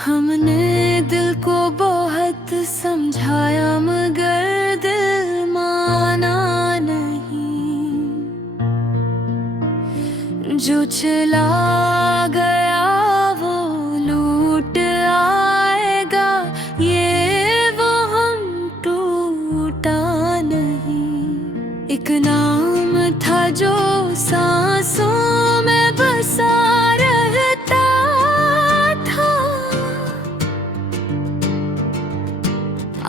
हमने दिल को बहुत समझाया मगर दिल माना नहीं। जो चला गया वो लूट आएगा, ये वो हम टूटा नहीं। एक नाम था जो सांसों में बसा रहता था,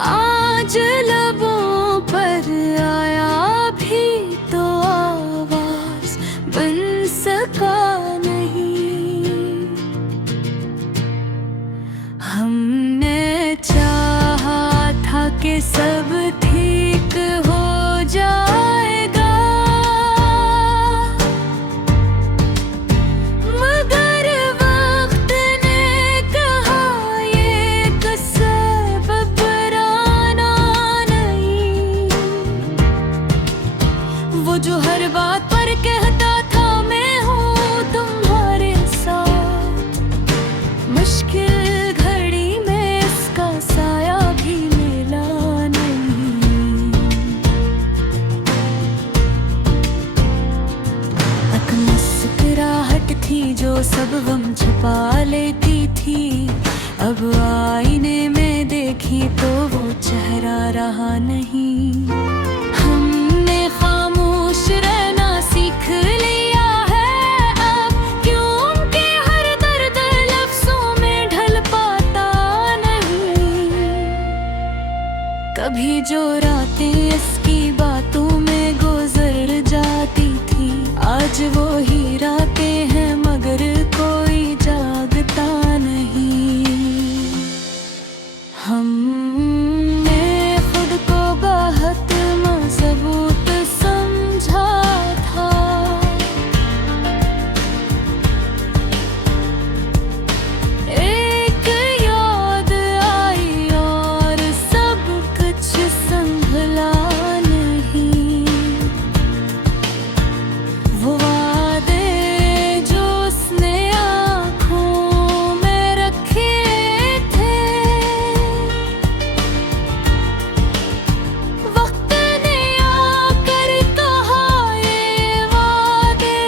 आज लबों पर आया भी तो आवाज बन सका नहीं। हमने चाहा था कि सब ठीक हो जाएगा, मगर वक्त ने कहा ये कसब बराना नहीं। वो जो हर बात पर कहता था मैं हूँ तुम्हारे साथ, मुश्किल घड़ी में इसका साया भी मिला नहीं। एक मुस्कुराहट थी जो सब गम छुपा लेती थी, अब आईने में देखी तो वो चेहरा रहा नहीं। हमने खामोश रहना सीख लिया है अब, क्योंकि हर दर्द लफ्जों में ढल पाता नहीं। कभी जो रातें इसकी बातों में गुजर जाती थी, आज वो ही रातें हैं मगर कोई जागता नहीं। हमने खुद को बहुत मजबूत समझा था, एक याद आई और सब कुछ संभला नहीं। वो वादे जो उसने आँखों में रखे थे, वक्त ने आकर कहा ये वादे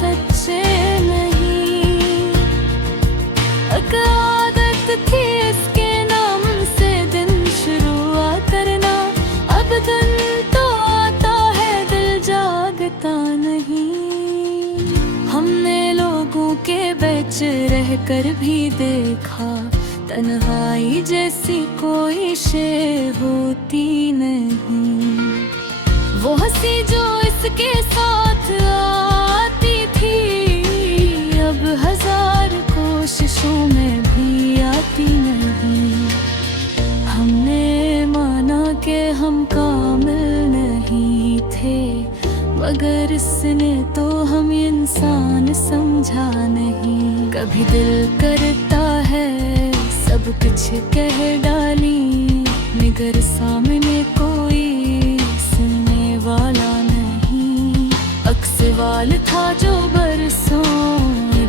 सच्चे नहीं। एक आदत थी इसके नाम से दिन शुरू करना, अब दिन तो आता है दिल जागता नहीं। हमने लोगों के बीच रहकर भी देखा, तन्हाई जैसी कोई शय होती नहीं। वो हंसी जो इसके साथ आती थी, अब हजार कोशिशों में भी आती नहीं। हमने माना कि हम कामिल नहीं थे, मगर इसने तो हम इंसान समझा नहीं। कभी दिल करता है सब कुछ कह डाली, मगर सामने कोई सुनने वाला नहीं। अक्स सवाल था जो बरसों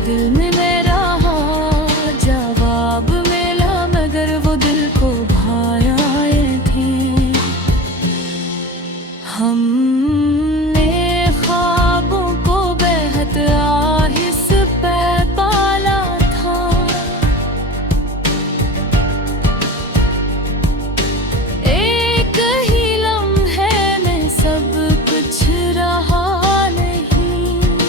दिल में मेरा जवाब मिला, मगर वो दिल को भाए थे। हमने ख्वाबों को बेहद आहिस्ते पाला था, एक ही लम्हे में सब कुछ रहा नहीं।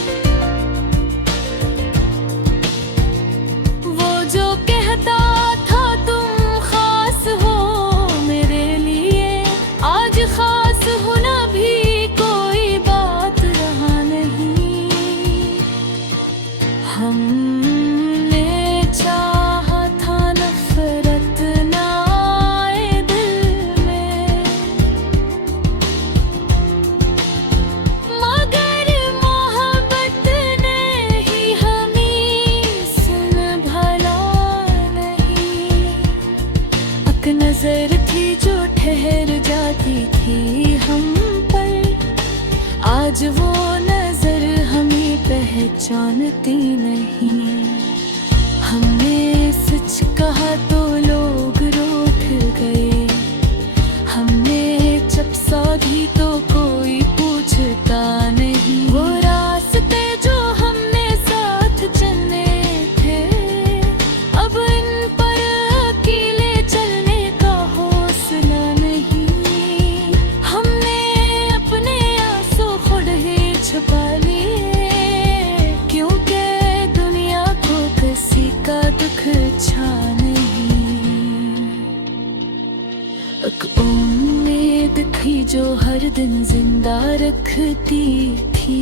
आज वो नजर हमें पहचानती नहीं। हमने सच कहा तो लोग रूठ गए, हमने जब साधी तो कोई पूछता नहीं। वो रास्ते जो हमने साथ चलने थे, अब इन पर अकेले चलने का हौसला नहीं। हमने अपने आंसू खुद ही छुपा लिए, क्योंकि दुनिया को किसी का दुख अच्छा नहीं। एक उम्मीद थी जो हर दिन जिंदा रखती थी,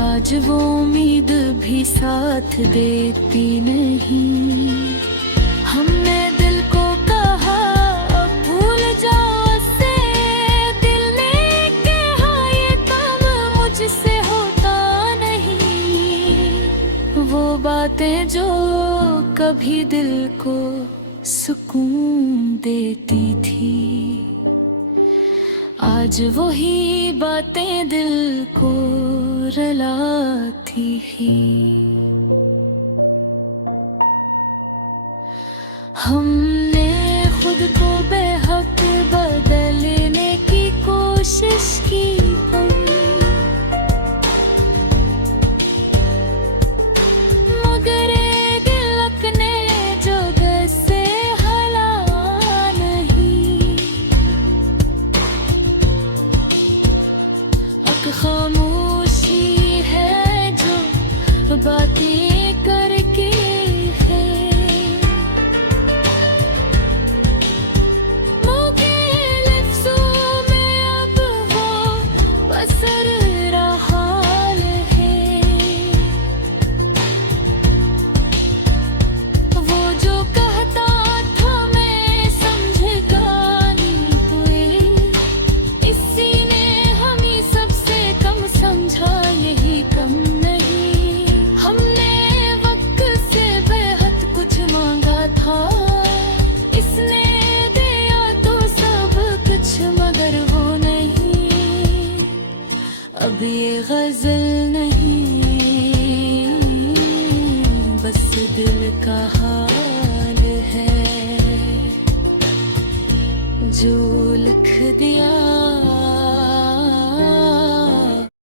आज वो उम्मीद भी साथ देती नहीं। हमने दिल को कहा अब भूल जाओ से, दिल ने कहा ये काम मुझसे होता नहीं। वो बातें जो कभी दिल को सुकून देती थी, आज वही बातें दिल को रुलाती ही। हमने खुद को बेहक बदलने की कोशिश की, मगर गिलक ने जो से हला नहीं। अब खामोशी है जो बातें करके है, मुँह के लफ्ज़ों में अब वो बसर रहा है। वो जो कहता था मैं समझेगा नहीं हुए, इसी ने हमें सबसे कम समझा, यही कम नहीं। हमने वक्त से बेहद कुछ मांगा था, इसने दिया तो सब कुछ मगर वो नहीं। अब ये गजल नहीं, बस दिल का हाल है जो लिख दिया